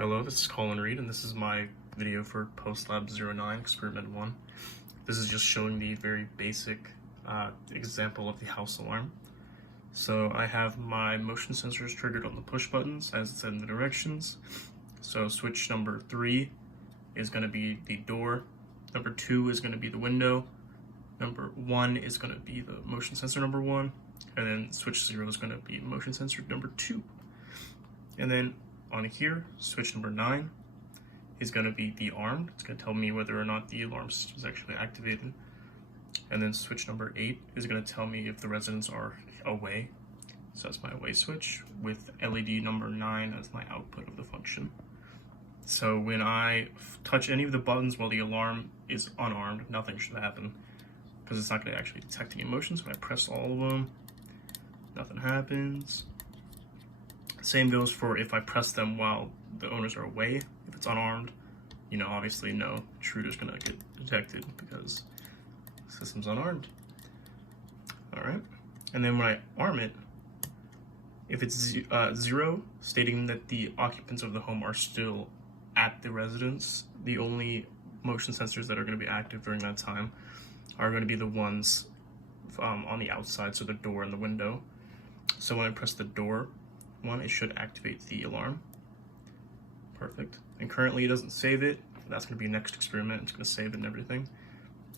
Hello, this is Colin Reed, and this is my video for PostLab 09 Experiment 1. This is just showing the very basic example of the house alarm. So I have my motion sensors triggered on the push buttons as it said in the directions. So switch number 3 is going to be the door, number 2 is going to be the window, number 1 is going to be the motion sensor number 1, and then switch 0 is going to be motion sensor number 2. And then on here, switch number 9 is going to be the armed. It's going to tell me whether or not the alarm system is actually activated. And then switch number 8 is going to tell me if the residents are away. So that's my away switch with LED number 9 as my output of the function. So when I touch any of the buttons while the alarm is unarmed, nothing should happen because it's not going to actually detect any motion. So when I press all of them, nothing happens. Same goes for if I press them while the owners are away. If it's unarmed, obviously no intruder's gonna get detected because the system's unarmed. All right, and then when I arm it, if it's 0, stating that the occupants of the home are still at the residence, the only motion sensors that are gonna be active during that time are gonna be the ones on the outside, so the door and the window. So when I press the door one, it should activate the alarm. Perfect. And currently it doesn't save it. That's going to be next experiment. It's going to save it and everything.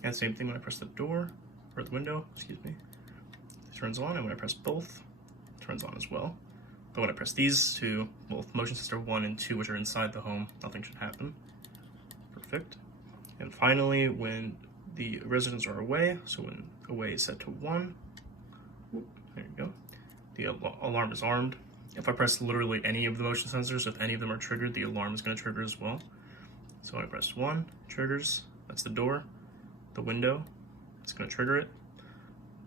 And same thing when I press the door, or the window, excuse me. It turns on, and when I press both, it turns on as well. But when I press these two, both motion sensor 1 and 2, which are inside the home, nothing should happen. Perfect. And finally, when the residents are away, so when away is set to 1, there you go, the alarm is armed. If I press literally any of the motion sensors, if any of them are triggered, the alarm is going to trigger as well. So I press 1, triggers, that's the door. The window, it's going to trigger it.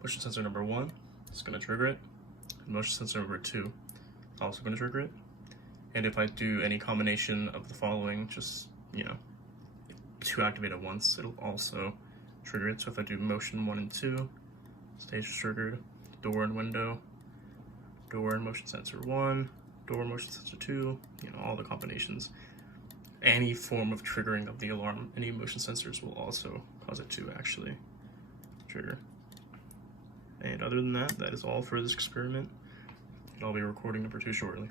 Motion sensor number 1, it's going to trigger it. And motion sensor number 2, also going to trigger it. And if I do any combination of the following, just, 2 activate at once, it'll also trigger it. So if I do motion 1 and 2, stage is triggered, door and window, door and motion sensor 1, door motion sensor 2, all the combinations. Any form of triggering of the alarm, any motion sensors will also cause it to actually trigger. And other than that, that is all for this experiment. And I'll be recording number 2 shortly.